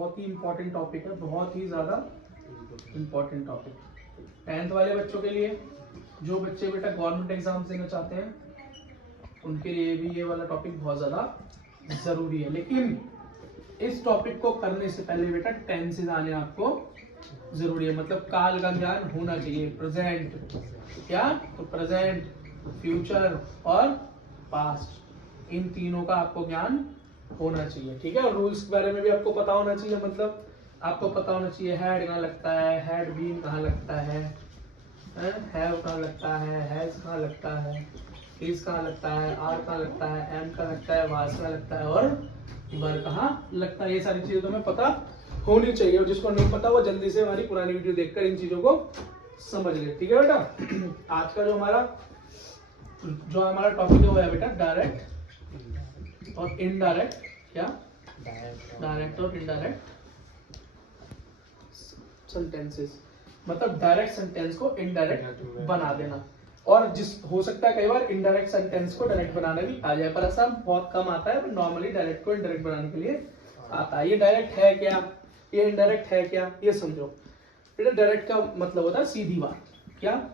बहुत ही important topic है, बहुत ही ज्यादा इंपॉर्टेंट टॉपिक 10th वाले बच्चों के लिए। जो बच्चे बेटा गवर्नमेंट एग्जाम देना चाहते हैं उनके लिए भी ये वाला टॉपिक बहुत ज्यादा जरूरी है। लेकिन इस टॉपिक को करने से पहले बेटा टेंसेस आने आपको जरूरी है, मतलब काल का ज्ञान होना चाहिए। प्रेजेंट क्या, तो प्रेजेंट, फ्यूचर और पास्ट, इन तीनों का आपको ज्ञान होना चाहिए, ठीक है। और रूल्स के बारे में भी आपको पता होना चाहिए, मतलब आपको पता होना चाहिए हैड कहाँ लगता है, हैड बीन कहाँ लगता है, हैव कहाँ लगता है, हैज कहाँ लगता है, इज कहाँ लगता है, आर कहाँ लगता है, एम कहाँ लगता है, वाज कहाँ लगता है और वर कहाँ लगता है। ये सारी चीजें तुम्हें पता होनी चाहिए, और जिसको नहीं पता वो जल्दी से हमारी पुरानी वीडियो देखकर इन चीजों को समझ ले, ठीक है बेटा। आज का जो हमारा टॉपिक है वो है बेटा डायरेक्ट और इनडायरेक्ट। क्या, डायरेक्ट और इनडायरेक्ट सेंटेंसेस, मतलब डायरेक्ट सेंटेंस को इनडायरेक्ट बना देना। और जिस हो सकता है कई बार इनडायरेक्ट सेंटेंस को डायरेक्ट बनाना भी आ जाए, पर ऐसा बहुत कम आता है, पर नॉर्मली डायरेक्ट को इनडायरेक्ट बनाने के लिए आता है। ये डायरेक्ट है क्या, ये इनडायरेक्ट है क्या, ये समझो बेटा। डायरेक्ट का मतलब होता है सीधी बात। क्या,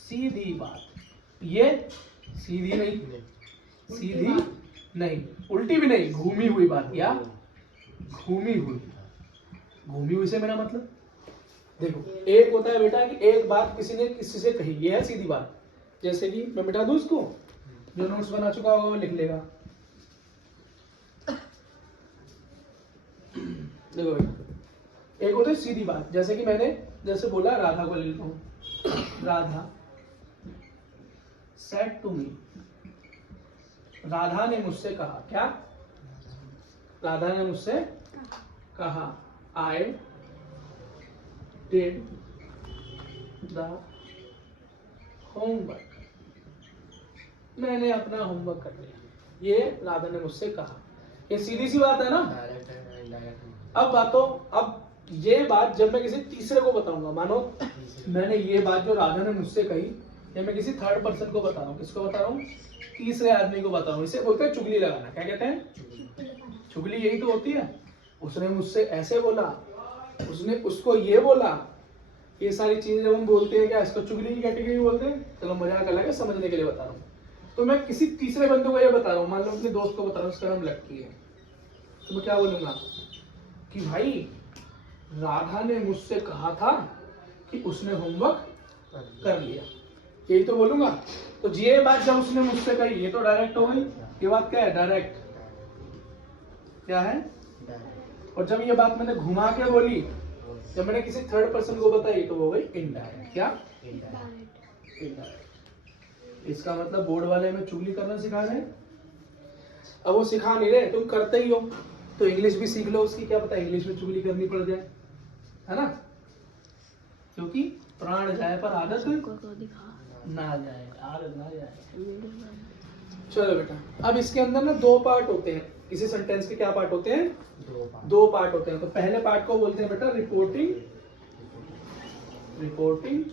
सीधी बात। ये सीधी नहीं, सीधी नहीं, उल्टी भी नहीं, घूमी हुई बात। या घूमी हुई से मेरा मतलब देखो, एक होता है बेटा कि एक बात किसी ने किसी से कही, ये है सीधी बात। जैसे कि मैं मिटा दूं इसको, जो नोट्स बना चुका होगा वो लिख लेगा। देखो बेटा, एक होता है सीधी बात, जैसे कि मैंने जैसे बोला राधा को ले लेता हूं। Radha said to me, Radha ने मुझसे कहा। क्या, राधा ने मुझसे कहा, आई डिड द होमवर्क, मैंने अपना होमवर्क कर लिया। ये राधा ने मुझसे कहा, ये सीधी सी बात है ना। अब ये बात जब मैं किसी तीसरे को बताऊंगा, मानो मैंने ये बात जो राधा ने मुझसे कही, या मैं किसी थर्ड पर्सन को बता रहा हूँ, किसको बता रहा हूँ, तीसरे आदमी को बता रहा हूँ, इसे बोलते हैं चुगली लगाना। क्या कहते हैं, चुगली यही तो होती है। उसने मुझसे ऐसे बोला, उसने उसको ये बोला, ये सारी चीजें जब हम बोलते हैं क्या, इसको चुगली की कैटेगरी बोलते हैं। चलो मजाक अलग है, समझने के लिए बता रहा हूँ। तो मैं किसी तीसरे बंदे को ये बता रहा हूँ, मान लो अपने दोस्त को बता रहा हूँ, उसका नाम लक्की है, तो मैं क्या बोलूंगा कि भाई राधा ने मुझसे कहा था कि उसने होमवर्क कर लिया, यही तो बोलूंगा। तो ये बात जब उसने मुझसे कही, ये तो डायरेक्ट हो गई। ये बात क्या है, डायरेक्ट। क्या है, और जब ये बात मैंने घुमा के बोली, जब मैंने किसी थर्ड पर्सन को बताई, तो वो गई इनडायरेक्ट। क्या, इनडायरेक्ट। इसका मतलब बोर्ड वाले में चुगली करना सिखा रहे हैं। अब वो सिखा नहीं रहे, तुम करते ही हो, तो इंग्लिश भी सीख लो उसकी, क्या पता इंग्लिश में चुगली करनी पड़ जाए, है ना। क्योंकि प्राण जाए पर आदत ना जाए, आदत ना जाए। चलो बेटा, अब इसके अंदर ना दो पार्ट होते हैं। किसी सेंटेंस के क्या पार्ट होते हैं, दो पार्ट होते हैं। तो पहले पार्ट को बोलते हैं बेटा रिपोर्टिंग, रिपोर्टिंग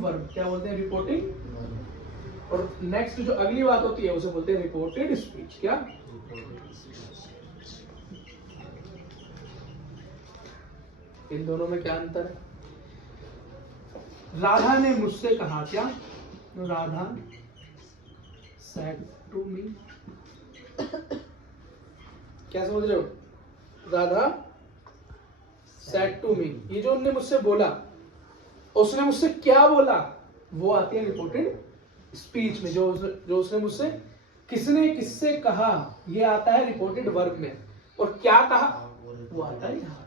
वर्ब। क्या बोलते हैं, रिपोर्टिंग। और नेक्स्ट जो अगली बात होती है उसे बोलते हैं रिपोर्टेड स्पीच। क्या, इन दोनों में क्या अंतर है। राधा ने मुझसे कहा, क्या, राधा सेड टू मी। क्या समझ रहे हो, राधा सेड टू मी, ये जो उन्होंने मुझसे बोला, उसने मुझसे क्या बोला, वो आती है रिपोर्टेड स्पीच में। जो उसने मुझसे, किसने किससे कहा, ये आता है रिपोर्टेड वर्ब में। और क्या कहा, वो आता है यहाँ।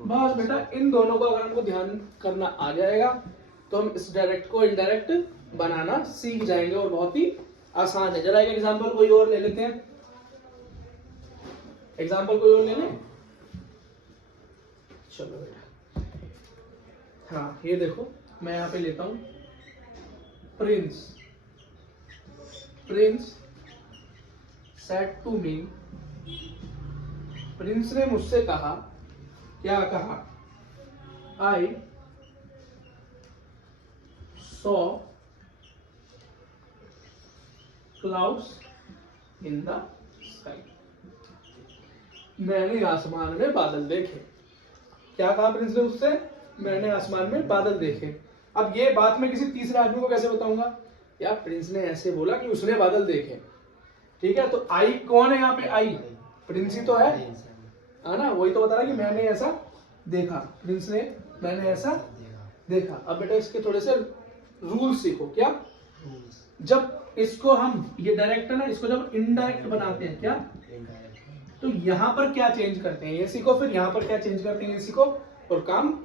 बस बेटा, इन दोनों को अगर हमको ध्यान करना आ जाएगा तो हम इस डायरेक्ट को इनडायरेक्ट बनाना सीख जाएंगे, और बहुत ही आसान है। जरा एक एग्जांपल कोई और ले लेते हैं, एग्जांपल कोई और ले लें। चलो बेटा, हाँ ये देखो, मैं यहाँ पे लेता हूं Prince. Prince said to me, Prince ने मुझसे कहा। क्या कहा, I saw clouds in the मैंने आसमान में बादल देखे। क्या कहा प्रिंस ने उससे? मैंने आसमान में बादल देखे। अब ये बात मैं किसी तीसरे आदमी को कैसे बताऊंगा? यार प्रिंस ने ऐसे बोला कि उसने बादल देखे, ठीक है, तो आई कौन है यहाँ पे? आई प्रिंस ही तो है ना, वही तो बता रहा कि मैंने ऐसा देखा, प्रिंस ने मैंने ऐसा देखा। अब बेटा इसके थोड़े से रूल सीखो। क्या? जब इसको हम, ये डायरेक्ट है ना, इसको जब इनडायरेक्ट बनाते हैं क्या, तो यहाँ पर क्या चेंज करते हैं ये सीखो, फिर यहाँ पर क्या चेंज करते हैं ये सीखो, और काम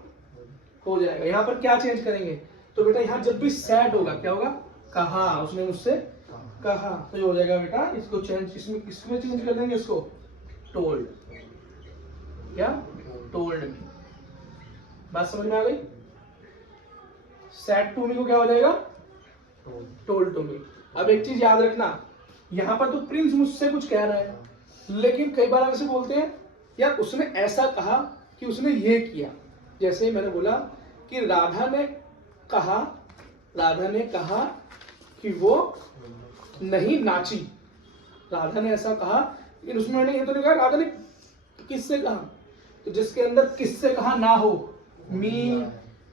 हो जाएगा। यहाँ पर क्या चेंज करेंगे? तो बेटा यहाँ जब भी सैड होगा क्या होगा? कहा, उसने मुझसे कहा, तो ये हो जाएगा बेटा, इसको चेंज, इसमें चेंज कर देंगे, इसको टोल्ड। क्या? Told me. बात समझ में आ गई? सैड टू मी को क्या हो जाएगा? Told to me. अब एक चीज याद रखना, यहाँ पर तो प्रिंस मुझसे कुछ कह रहा है, लेकिन कई बार ऐसे बोलते हैं यार उसने ऐसा कहा कि उसने ये किया। जैसे मैंने बोला कि राधा ने कहा कि वो नहीं नाची। राधा ने ऐसा कहा, लेकिन उसमें मैंने ये तो नहीं कहा राधा ने किससे कहा। तो जिसके अंदर किससे कहा ना हो, मी,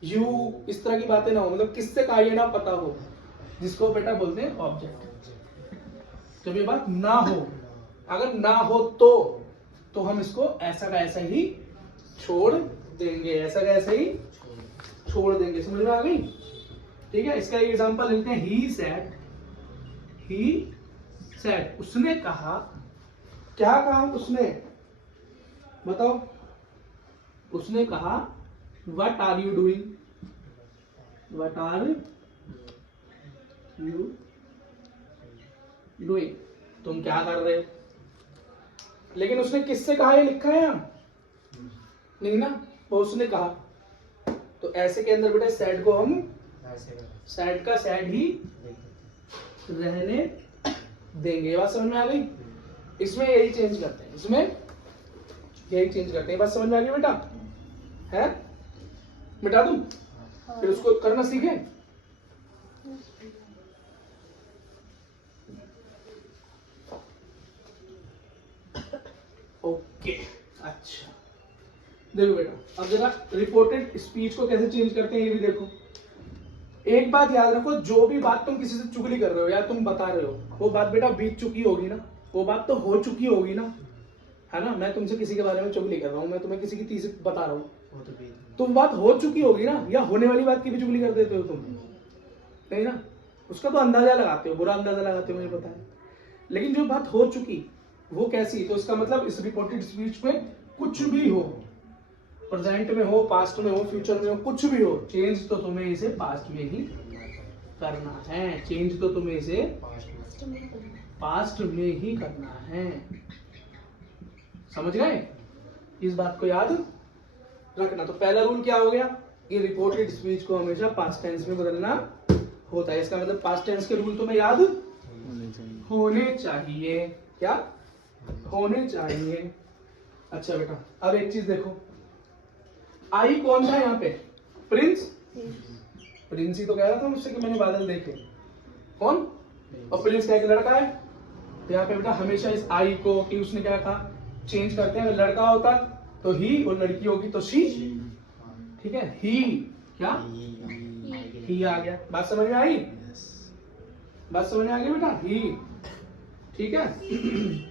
यू, इस तरह की बातें ना हो, मतलब किससे कहा ये ना पता हो, जिसको बेटा बोलते हैं ऑब्जेक्ट। जब ये बात ना हो, अगर ना हो तो हम इसको ऐसा का ऐसा ही छोड़ देंगे, ऐसा का ऐसा ही छोड़ देंगे। समझ में आ गई? ठीक है, इसका एक एग्जांपल लेते हैं। ही सेड, उसने कहा। क्या कहा उसने? बताओ। उसने कहा what are you doing, what are you doing, तुम क्या कर रहे हो। लेकिन उसने किससे कहा ये लिखा है यहाँ नहीं ना, वो उसने कहा। तो ऐसे के अंदर बेटा सैड को हम सैड का सैड ही रहने देंगे। बात समझ में आ गई? इसमें यही चेंज करते हैं, इसमें यही चेंज करते हैं। बात समझ में आ गई बेटा? है? मिटा दूं? फिर उसको करना सीखे। ओके, अच्छा देखो बेटा, अब जरा रिपोर्टेड स्पीच को कैसे चेंज करते हैं ये भी देखो। एक बात याद रखो, जो भी बात तुम किसी से चुगली कर रहे हो या तुम बता रहे हो, वो बात बेटा बीत चुकी होगी ना, वो बात तो हो चुकी होगी ना, है ना। मैं तुमसे किसी के बारे में चुगली कर रहा हूँ, मैं तुम्हें किसी की तीसरी बता रहा हूँ, तुम बात हो चुकी होगी ना, या होने वाली बात की भी चुगली कर देते हो तुम, नहीं ना। उसका तो अंदाजा लगाते हो, बुरा अंदाजा लगाते हो, मुझे पता है। लेकिन जो बात हो चुकी वो कैसी, तो इसका मतलब इस रिपोर्टेड स्पीच में कुछ भी हो, प्रेजेंट में हो, पास्ट में हो, फ्यूचर में हो, कुछ भी हो, चेंज तो तुम्हें इसे पास्ट में ही करना है। चेंज तो तुम्हें इसे पास्ट में ही करना है। समझ गए? इस बात को याद रखना। तो पहला रूल क्या हो गया? ये रिपोर्टेड स्पीच को हमेशा पास्ट टेंस में बदलना होता है। इसका मतलब पास्ट टेंस के रूल तुम्हें याद होने चाहिए। क्या होने चाहिए? अच्छा बेटा, अब एक चीज देखो, आई कौन था यहाँ पे? प्रिंस। प्रिंस ही तो कह रहा था मुझसे कि मैंने बादल देखे। कौन? और प्रिंस का एक लड़का है। तो यहाँ पे बेटा हमेशा इस आई को, कि उसने क्या कहा, चेंज करते हैं। अगर लड़का होता तो ही, और लड़की होगी तो शी। ठीक है, ही क्या, ही आ गया। बात समझ में आई? बात समझ में आ गई बेटा? ही। ठीक है।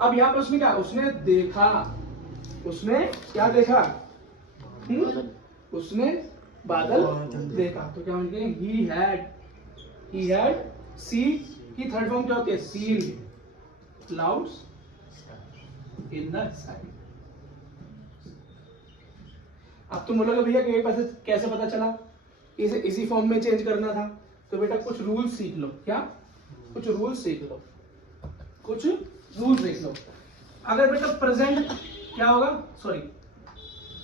अब यहाँ पर उसने क्या, उसने देखा। उसने क्या देखा? उसने बादल देखा। तो क्या बोलते हैं? he had seen की थर्ड फॉर्म क्या होती है? seen clouds in the sky। अब तुम बोलोगे भैया कि ये कैसे पता चला, इसे इसी फॉर्म में चेंज करना था। तो बेटा कुछ रूल सीख लो। क्या? कुछ रूल सीख लो, कुछ रूल सीख लो। अगर बेटा प्रेजेंट क्या होगा, सॉरी,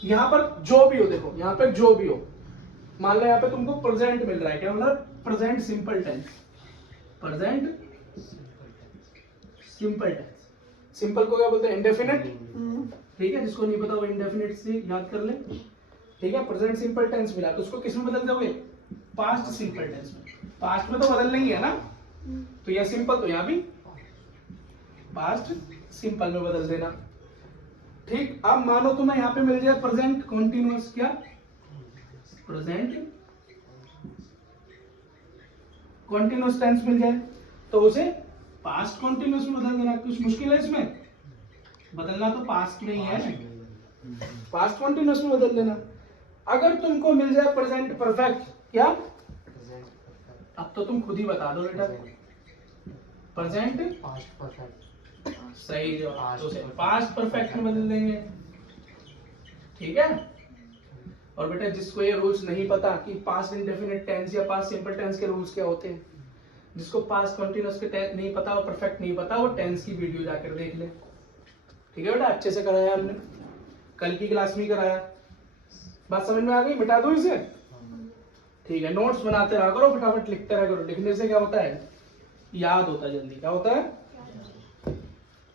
यहाँ पर जो भी हो, देखो यहाँ पर जो भी हो, मान लो यहाँ पे तुमको प्रेजेंट मिल रहा है। क्या मतलब? Present simple tense. Present simple tense. Simple को क्या बोलते हैं? इंडेफिनिट। ठीक है, जिसको नहीं पता वो इंडेफिनिट से याद कर ले। ठीक है, प्रेजेंट सिंपल टेंस मिला तो उसको किस में बदल दोगे? पास्ट सिंपल टेंस में। पास्ट में तो बदलना ही है ना, तो यह सिंपल, तो यहाँ भी पास्ट सिंपल में बदल देना। ठीक, अब मानो तुम्हें यहाँ पे मिल जाए प्रेजेंट कॉन्टिन्यूअस, क्या प्रेजेंट कॉन्टिन्यूअस टेंस मिल जाए तो उसे पास्ट कॉन्टिन्यूअस में बदल देना। कुछ मुश्किल है इसमें, बदलना तो पास्ट में ही है, पास्ट कॉन्टिन्यूअस में बदल देना। अगर तुमको मिल जाए प्रेजेंट परफेक्ट, क्या अब तो तुम खुद ही बता दो बेटा, प्रेजेंट पास्ट परफेक्ट, सही जवाब, तो उसे पास्ट परफेक्ट में बदल देंगे। ठीक है, और बेटा जिसको ये रूल्स नहीं पता कि पास्ट इंडेफिनिट टेंस या पास्ट सिंपल टेंस के रूल्स क्या होते हैं, जिसको पास्ट कंटीन्यूअस के टेंस नहीं पता और परफेक्ट नहीं पता, वो टेंस की वीडियो जाकर देख ले। ठीक है बेटा, अच्छे से कराया हमने, कल की क्लास में कराया। बात समझ में आ गई? मिटा दो इसे। ठीक है, नोट्स बनाते रहा करो, फटाफट लिखते रहा करो। लिखने से क्या होता है, याद होता है जल्दी। क्या होता है,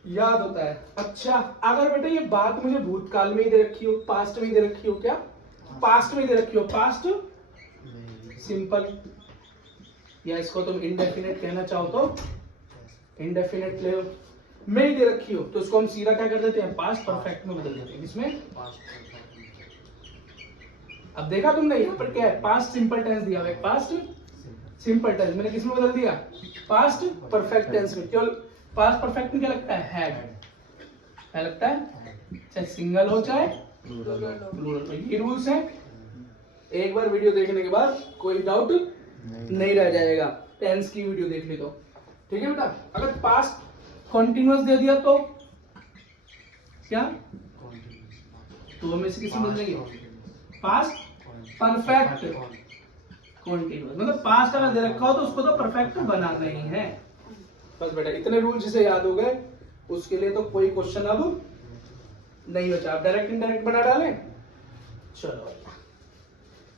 याद होता है। अच्छा, अगर बेटा ये बात मुझे भूतकाल में ही दे रखी हो, पास्ट में ही दे रखी हो, क्या पास्ट में ही दे रखी हो, पास्ट सिंपल, या इसको तुम इंडेफिनिट कहना चाहो तो इंडेफिनिट ले में ही दे रखी हो, तो इसको हम सीधा क्या कर देते हैं, पास्ट परफेक्ट में बदल देते हैं। इसमें अब देखा तुमने यहाँ पर क्या है, पास्ट सिंपल टेंस दिया हुआ है, पास्ट सिंपल टेंस मैंने किस में बदल दिया, पास्ट परफेक्ट टेंस में। केवल पास्ट परफेक्ट में क्या लगता है, हैड, क्या लगता है, चाहे सिंगल हो चाहे प्लूरल। ये रूल्स है, एक बार वीडियो देखने के बाद कोई डाउट नहीं रह जाएगा। टेंस की वीडियो देख ली तो ठीक है बेटा। अगर पास्ट कॉन्टिन्यूअस दे दिया तो क्या, तो हमें से किसी बदल देंगे, पास्ट परफेक्ट कॉन्टिन्यूअस, मतलब पास्ट अगर दे रखा हो तो उसको तो परफेक्ट बनाना ही है। बस बेटा इतने रूल जिसे याद हो गए उसके लिए तो कोई क्वेश्चन अब नहीं बचा। आप डायरेक्ट इनडायरेक्ट बना डालें। चलो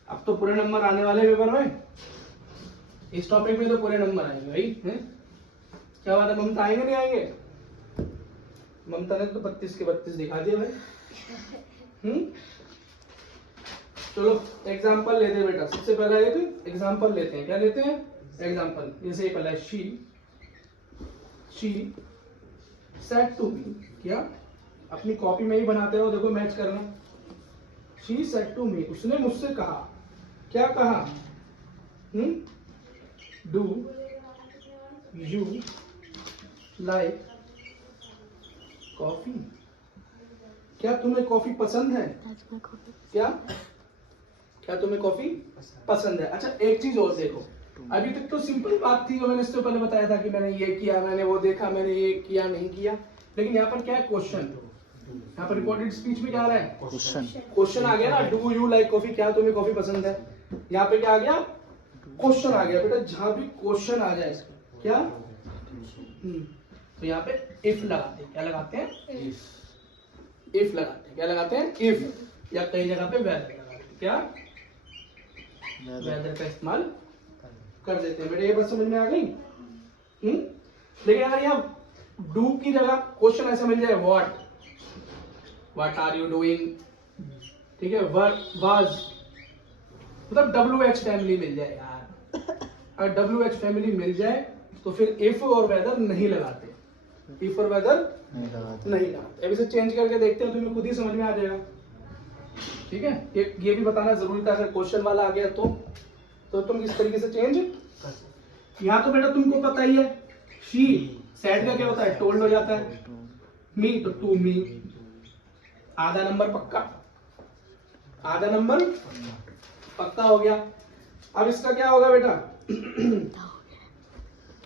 अब तो पूरे नंबर आने वाले पेपर में, इस टॉपिक में तो पूरे नंबर आएंगे भाई हैं? क्या बात है, ममता आएंगे नहीं आएंगे? ममता ने तो 32 के 32 दिखा दिए भाई। चलो एग्जांपल लेते हैं बेटा। सबसे पहला एक एग्जांपल लेते हैं। क्या लेते हैं, एग्जांपल। जैसे पहला है शी सेड टू मी, क्या अपनी कॉपी में ही बनाते रहो, देखो मैच करना। शी सेड टू मी, उसने मुझसे कहा, क्या कहा, डू यू लाइक कॉफी, क्या तुम्हें कॉफी पसंद है, क्या तुम्हें कॉफी पसंद है। अच्छा एक चीज और देखो, अभी तक तो सिंपल बात थी, मैंने इससे पहले बताया था कि मैंने ये किया, मैंने वो देखा, मैंने ये किया नहीं किया, लेकिन यहाँ पर क्या है, क्वेश्चन। यहाँ पर रिकॉर्डेड स्पीच में क्या आ रहा है, क्वेश्चन आ गया ना, डू यू लाइक कॉफी, क्या तुम्हें कॉफी पसंद है। यहाँ पे क्या आ गया, क्वेश्चन आ गया। बेटा जहां भी क्वेश्चन आ जाए क्या, तो यहाँ पे इफ लगाते हैं। क्या लगाते हैं, इफ लगाते हैं। क्या लगाते हैं, इफ, या कई जगह पे वेदर लगाते हैं। क्या वेदर का इस्तेमाल कर देते हैं। बेटा ये बात समझ में आ गई। लेकिन अगर यहाँ डू की जगह क्वेश्चन ऐसे मिल जाए, व्हाट आर यू डूइंग, ठीक है, वाज, मतलब WH फैमिली मिल जाए यार। अगर WH फैमिली मिल जाए तो फिर इफ और वेदर नहीं लगाते, इफ और वेदर नहीं लगाते। अब इसे चेंज करके देखते हैं, तुम्हें खुद ही समझ में आ जाएगा। ठीक है, ये भी बताना जरूरी था, अगर क्वेश्चन वाला आ गया तो तुम किस तरीके से चेंज। यहाँ तो बेटा तुमको पता ही है, शी सेड का क्या होता है, टोल्ड हो जाता है, मी तो टू मी, आधा नंबर पक्का, आधा नंबर पक्का हो गया। अब इसका क्या होगा बेटा,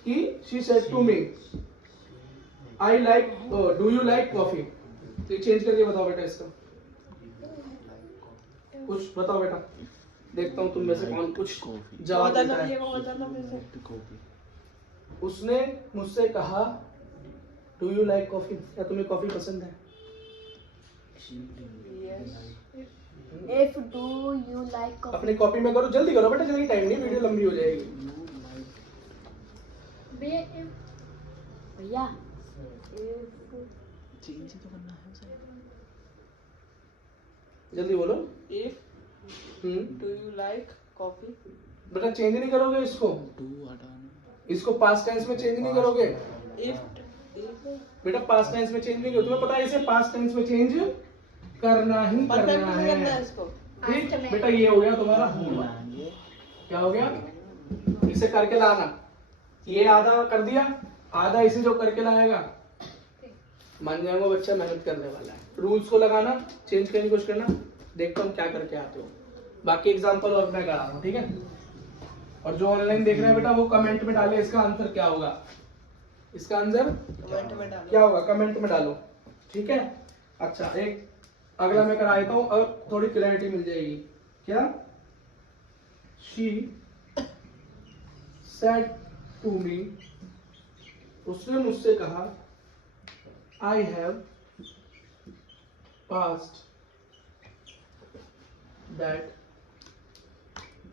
कि she said to me I like, do you like coffee, तो चेंज करके बताओ बेटा इसका, कुछ बताओ बेटा, देखता हूँ तुम में से कौन कुछ जवाब देता है। उसने मुझसे कहा, डू यू लाइक कॉफी, क्या तुम्हें कॉफी पसंद है। If do you like coffee? अपनी कॉपी में करो, जल्दी करो बेटा, जल्दी, टाइम नहीं, वीडियो लंबी हो जाएगी। भैया चेंज तो करना है उसे। जल्दी बोलो। If do you like coffee? बेटा चेंज नहीं करोगे इसको, डू हटाना, इसको पास्ट टेंस में चेंज नहीं करोगे। बेटा पास्ट टेंस में चेंज नहीं किया, तुम्हें पता है इसे पास्ट टेंस में चेंज करना ही परफेक्ट करना में करना है है। इसको। ठीक बेटा, ये हो गया तुम्हारा होमवर्क। क्या हो गया? इसे करके लाना। ये आधा कर दिया, आधा इसे जो करके लाएगा मान जाएगा बच्चा मेहनत करने वाला है। रूल्स को लगाना, चेंज करने की कोशिश करना, देखता हूँ क्या करके आते हो। बाकी एग्जांपल और मैं करा रहा हूँ, ठीक है। और जो ऑनलाइन देख रहे हैं बेटा वो कमेंट में डाले इसका आंसर क्या होगा। इसका आंसर कमेंट में डालो। क्या होगा कमेंट में डालो, ठीक है। अच्छा, एक अगला मैं करा देता हूँ, अब थोड़ी क्लैरिटी मिल जाएगी। क्या? शी सेड टू मी, उसने मुझसे कहा, I have passed that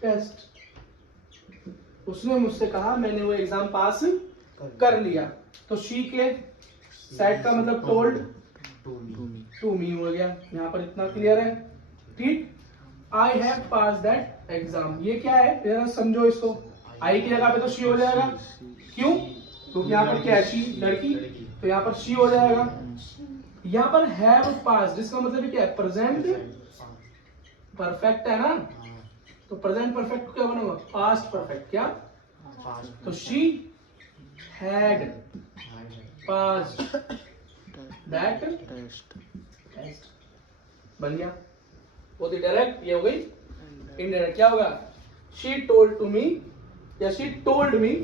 test, उसने मुझसे कहा मैंने वो एग्जाम पास कर लिया। तो शी के सेड का मतलब टोल्ड, टू मी हो गया। यहाँ पर इतना क्लियर है, ठीक। I have pass that exam, ये क्या है जरा समझो इसको। आई की जगह पे तो शी हो जाएगा, क्यों? क्योंकि यहाँ पर क्या है, शी लड़की, तो यहाँ पर शी हो जाएगा। यहाँ पर हैव पास जिसका मतलब क्या है, प्रेजेंट परफेक्ट है ना, तो प्रेजेंट परफेक्ट क्या बनेगा, पास्ट परफेक्ट। क्या? तो she had passed that test, बन गया। बहुत ही डायरेक्ट, ये हो गई इनडायरेक्ट। क्या होगा? शी टोल्ड टू मी या she told me,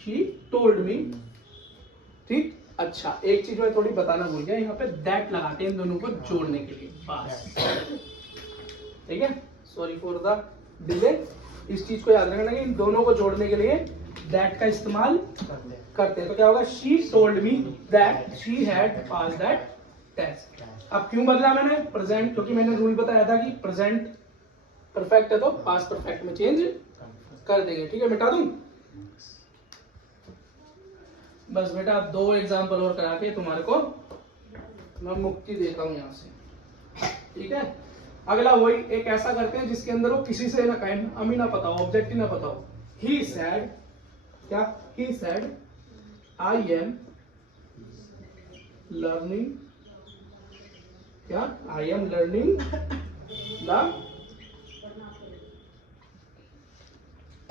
she told मी, ठीक। अच्छा, एक चीज मैं थोड़ी बताना भूल गया, यहाँ पे दैट लगाते हैं इन दोनों को जोड़ने के लिए, बस, ठीक है। सॉरी फॉर द डिले, इस चीज को याद रखना कि इन दोनों को जोड़ने के लिए दैट का इस्तेमाल करते हैं। तो क्या होगा? She told me that she had pass that test. अब क्यों बदला मैंने प्रेजेंट, क्योंकि मैंने रूल बताया था कि प्रेजेंट परफेक्ट है तो पास्ट परफेक्ट में चेंज कर देंगे, ठीक है। मिटा दूं? बस बेटा अब 2 एग्जाम्पल और करा के तुम्हारे को मैं मुक्ति देता हूं यहाँ से, ठीक है। अगला वही एक ऐसा करते हैं जिसके अंदर वो किसी से ना कहें, अमी ना पता हो, ऑब्जेक्ट ही ना पता हो। ही सेड, क्या? He said I am learning, क्या? I am learning the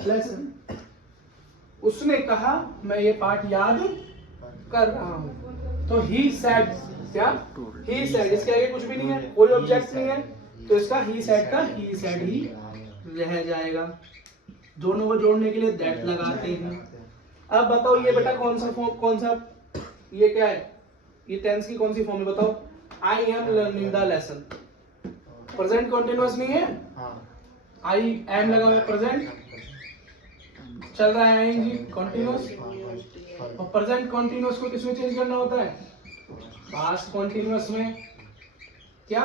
lesson, उसने कहा मैं ये पाठ याद कर रहा हूं। तो ही सेड, क्या? ही सेड, इसके आगे कुछ भी नहीं है, कोई ऑब्जेक्ट नहीं है, तो इसका ही सेड का ही सेड ही रह जाएगा। दोनों को जोड़ने के लिए दैट लगाते हैं। अब बताओ ये बेटा कौन सा फॉर्म, कौन सा, ये क्या है, ये टेंस की कौन सी फॉर्म है बताओ। आई am learning the lesson, present continuous नहीं है, आई एम लगा हुआ है, प्रेजेंट चल रहा है, आएंगी कंटिन्यूअस, और प्रेजेंट कंटिन्यूअस को किसमें चेंज करना होता है, पास्ट कंटिन्यूअस में। क्या?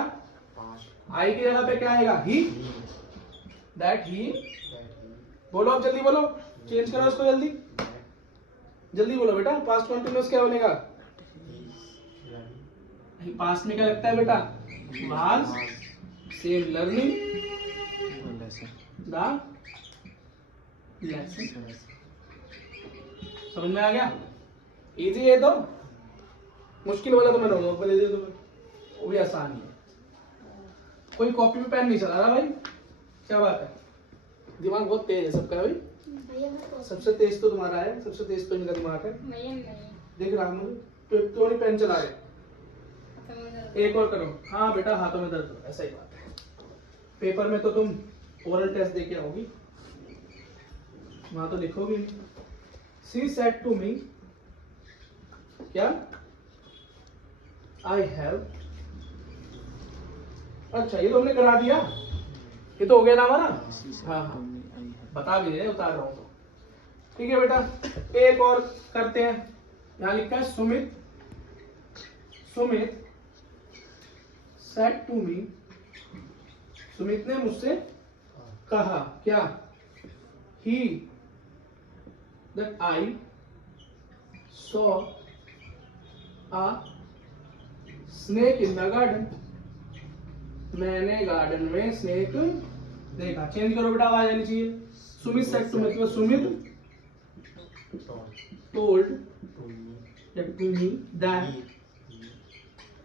आई की जगह पे क्या आएगा, ही, दैट ही। बोलो अब जल्दी बोलो, चेंज करो इसको जल्दी, जल्दी बोलो बेटा। पास्ट कंटिन्यूअस क्या बनेगा? पास्ट में क्या लगता है बेटा, was same learning the lesson. समझ में आ गया? इजी है, तो मुश्किल वाला तो मैं होमवर्क पे दे दिया तुम्हें, वो भी आसान ही है। कोई कॉपी में पेन नहीं चला रहा भाई, क्या बात है? दिमाग बहुत तेज है सबका भाई, सबसे तेज तो तुम्हारा है, सबसे तेज तो इनका दिमाग है। देख रहा हूँ क्यों नहीं पेन चला रहे। एक और करो, हाँ बेटा हाथों में दर्द हो, ऐसा ही बात है। पेपर में तो तुम ओरल टेस्ट दे के आओगी, वहां तो लिखोगी। शी सेड टू मी, क्या? आई हैव, अच्छा ये तो हमने करा दिया, ये तो हो गया ना हमारा। हाँ हाँ बता भी दे, उतार रहा हूं तो, ठीक है बेटा। एक और करते हैं, यहां लिखा है Sumit, Sumit said to me, Sumit ने मुझसे कहा, क्या? He, that I saw a snake in the garden, मैंने गार्डन में स्नेक देखा। चेंज करो बेटा, आवाज आनी चाहिए। Sumit said to me, Sumit told या to me, that,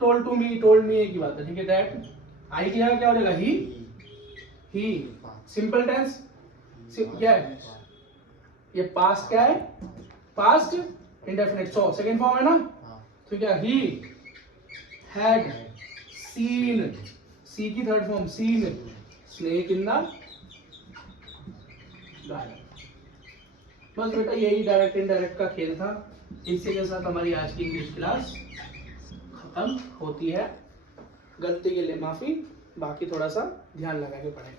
told me एक ही बात है, ठीक है। दैट आई की जगह क्या हो जाएगा, ही, सिंपल टेंस क्या है, ये पास्ट क्या है, past indefinite, so second form है ना, तो क्या, ही हैड सीन, सी की third form seen snake in the garden. बस बेटा यही डायरेक्ट इनडायरेक्ट का खेल था। इसी के साथ हमारी आज की इंग्लिश क्लास खत्म होती है। गलती के लिए माफी, बाकी थोड़ा सा ध्यान लगा के पढ़ें।